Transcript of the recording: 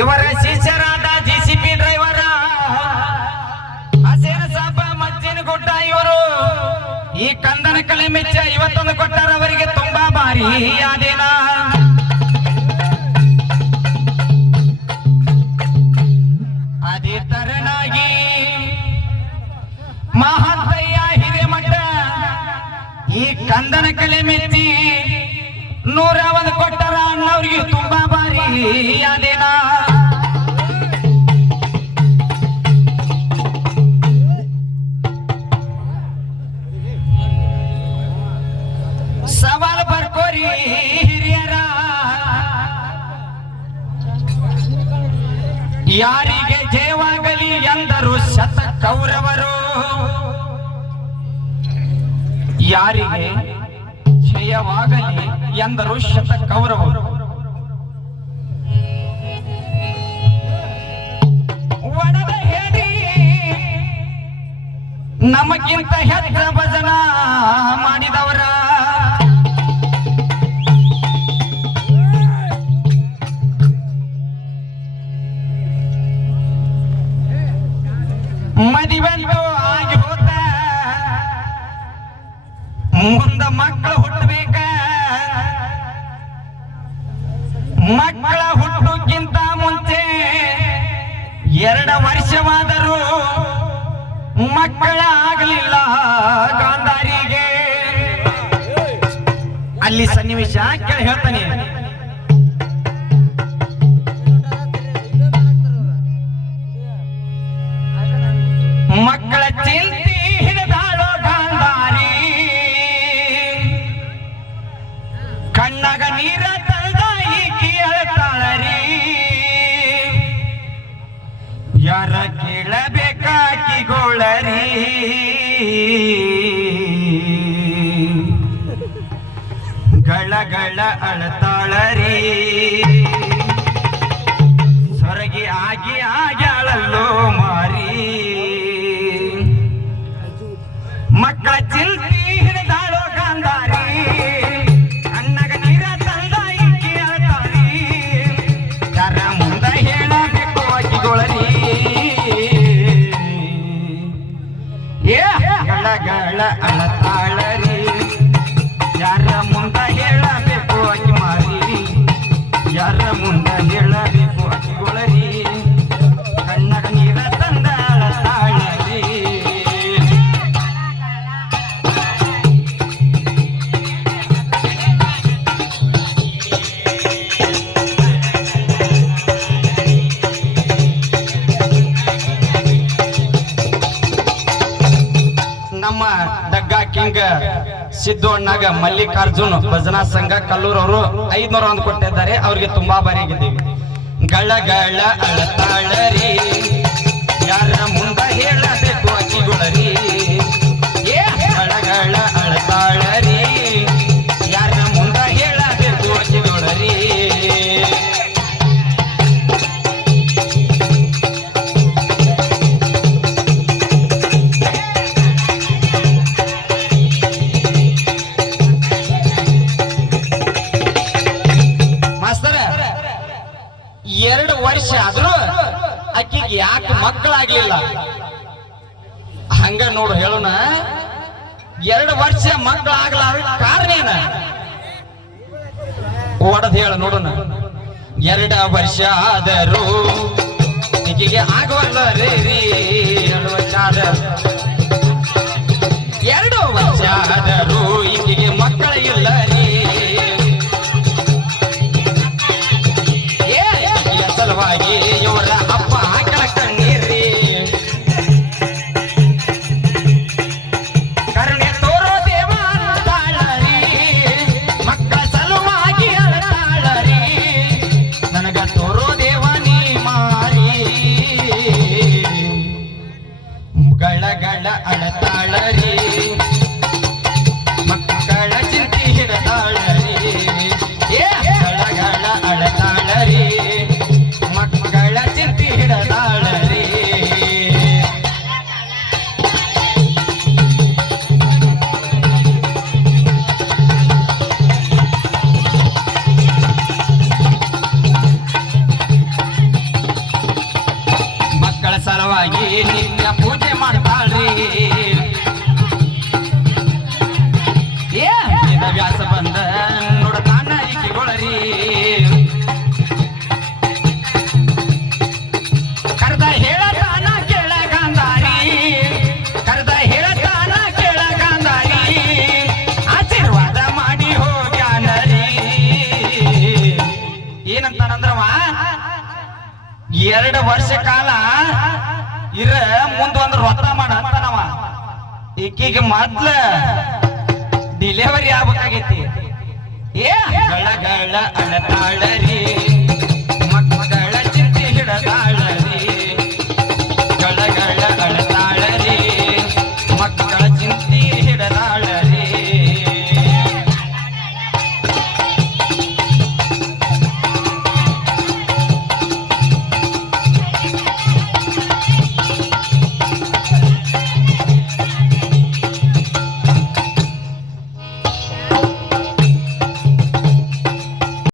ಇವರ ಶಿಷ್ಯರಾದ JCB driver ಹಸೇನ ಸಾಬ ಮಜ್ಜಿನ ಗುಡ್ಡ ಇವರು ಈ ಕಂದನ ಕಲೆ ಮೆಚ್ಚ ಇವತ್ತೊಂದು ಕೊಟ್ಟಾರ ಅವರಿಗೆ ತುಂಬಾ ಭಾರಿ ಆದೇನ ಅದೇ ತರನಾಗಿ ಮಹಾಂತಯ್ಯ ಹಿರೇಮಠ ಈ ಕಂದನ ಕಲೆ ಮೆಚ್ಚಿ 101 ಕೊಟ್ಟಾರ ಅಣ್ಣವ್ರಿಗೆ ತುಂಬಾ ಭಾರಿ ಆದೇನ ಸವಾಲ್ ಬರ್ಕೋರಿ ಹಿರಿಯರ ಯಾರಿಗೆ ಜಯವಾಗಲಿ ಎಂದರು ಶತ ಕೌರವರು ಯಾರಿಗೆ ಜಯವಾಗಲಿ ಎಂದರು ಶತ ಕೌರವರು ಒಣದ ಹೇಳಿ ನಮಗಿಂತ ಹೆಚ್ಚ ಭಜನ ಮಾಡಿದವರ ಮದಿವೆಂದು ಆಗಿ ಹೋದ ಮುಂದ ಮಕ್ಕಳು ಹುಟ್ಟಬೇಕ ಮಕ್ಕಳ ಹುಟ್ಟುಕ್ಕಿಂತ ಮುಂಚೆ 2 ವರ್ಷವಾದರೂ ಮಕ್ಕಳ ಆಗಲಿಲ್ಲ ಗಾಂಧಾರಿಗೆ ಅಲ್ಲಿ ಸನ್ನಿವೇಶ ಕೇಳಿ ಹೇಳ್ತಾನೆ ಮಕ್ಕಳ ಚಿಂತಿ ಹಿಡಿದಾಳೋ ಗಾಂಧಾರಿ ಕಣ್ಣಾಗ ನೀರ ತಂದಾಯಿ ಕೇಳ್ತಾಳರಿ ಯಾರ ಕೇಳಬೇಕಾಕಿಗೋಳರಿ ಗಳ ಅಳತಾಳರಿ ಸೊರಗಿ ಆಗಿ ಆಗ್ಯಾಳಲ್ಲೋ ಮಾರಿ ಮಕ್ಕಳ ಚಿಂತಿ ಹಿಡಿದಾಳೋ ಗಾಂಧಾರಿ ಕಣ್ಣಾಗ ನೀರ ತಂದಾಯಿ ಕೇಳ್ತಾರಿ ಯಾರ ಮುಂದ ಹೇಳಬೇಕು ಆಕಿಗೋಳರಿ ಗಳ ಅಳತಾಳರಿ ಯಾರ ಮುಂದ ಹೇಳಬೇಕು ಆಕಿ ಮಾರಿ ಯಾರ ಮುಂದ ಹೇಳಬೇಕು ಆಕಿಗೋಳರಿ ಕಣ್ಣಾಗ ನೀರ ತಂದ ಅಳತಾಳರಿ ನಮ್ಮ ಡಗ್ಗಾ ಕಿಂಗ್ ಸಿದ್ದು ಅಣ್ಣಾಗ ಮಲ್ಲಿಕಾರ್ಜುನ್ ಭಜನಾ ಸಂಘ ಕಲ್ಲೂರ್ ಅವರು 501 ಕೊಟ್ಟಿದ್ದಾರೆ ಅವರಿಗೆ ತುಂಬಾ ಬಾರಿಯಾಗಿದ್ದೀವಿ ಗಳ ಅಳತಾಳರಿ ಯಾರ ಮುಂದ ಹೇಳಬೇಕು ಆಕಿಗೋಳರಿ ಗಳ ಅಳತಾಳರಿ ಯಾರ ಮುಂದ ಹೇಳಬೇಕು ಆಕಿಗೋಳರಿ ಎರಡು ವರ್ಷ ಆದ್ರೂ ಆಕಿಗೆ ಯಾಕೆ ಮಕ್ಕಳಾಗ್ಲಿಲ್ಲ ಹಂಗ ನೋಡು ಹೇಳೋಣ 2 ವರ್ಷ ಮಕ್ಕಳಾಗ್ಲಾರ ಕಾರಣ ಏನ ಒಡದ್ ಹೇಳ ನೋಡೋಣ 2 ವರ್ಷ ಆದರೂ ಈಕೆಗೆ ಆಗವಲ್ಲ ರೀ 2 ವರ್ಷ ಆದರೂ 2 ವರ್ಷ ಆದರೂ ಈಕೆಗೆ ಮಕ್ಕಳ ಇಲ್ಲ ರೀ ಸಲುವಾಗಿ ಇವರ ಅಪ್ಪ ಹಾಕಳ ಕಣ್ಣೀರ್ರಿ ಕರುಣೆ ತೋರೋ ದೇವ ಅಳತಾಳರಿ ಮಕ್ಕಳ ಸಲುವಾಗಿ ಅಳತಾಳರಿ ನನಗ ತೋರೋ ದೇವ ನೀ ಮಾರಿ ಗಳ ಅಳತಾಳರಿ ಮಕ್ಕಳ ಚಿಂತಿ ಹಿಡತಾಳರಿ ಗಳ ಅಳತಾಳರಿ ಮಕ್ಕಳ ಸಲುವಾಗಿ ನಿತ್ಯ ಪೂಜೆ ಮಾಡ್ತಾಳ್ರಿ ವ್ಯಾಸ ಬಂದ ನೋಡತಾನ ಈಕೆಗೊಳರಿ ಕರ್ದ ಹೇಳತಾನ ಕೇಳಗಂದಾರಿ ಕರ್ದ ಹೇಳತಾನ ಕೇಳಗಂದಾರಿ ಆಶೀರ್ವಾದ ಮಾಡಿ ಹೋಗ್ಯಾನರಿ ಏನಂತಾನಂದ್ರವ 2 ವರ್ಷ ಕಾಲ ಮುಂದೊಂದು ವ್ರತ ಮಾಡಂತಾನವ ಈಕಿಗೆ ಮೊದ್ಲ ಡಿಲಿವರಿ ಆಗ್ಬೇಕಾಗೈತಿ ಗಳ ಗಳ ಅಳತಾಳರಿ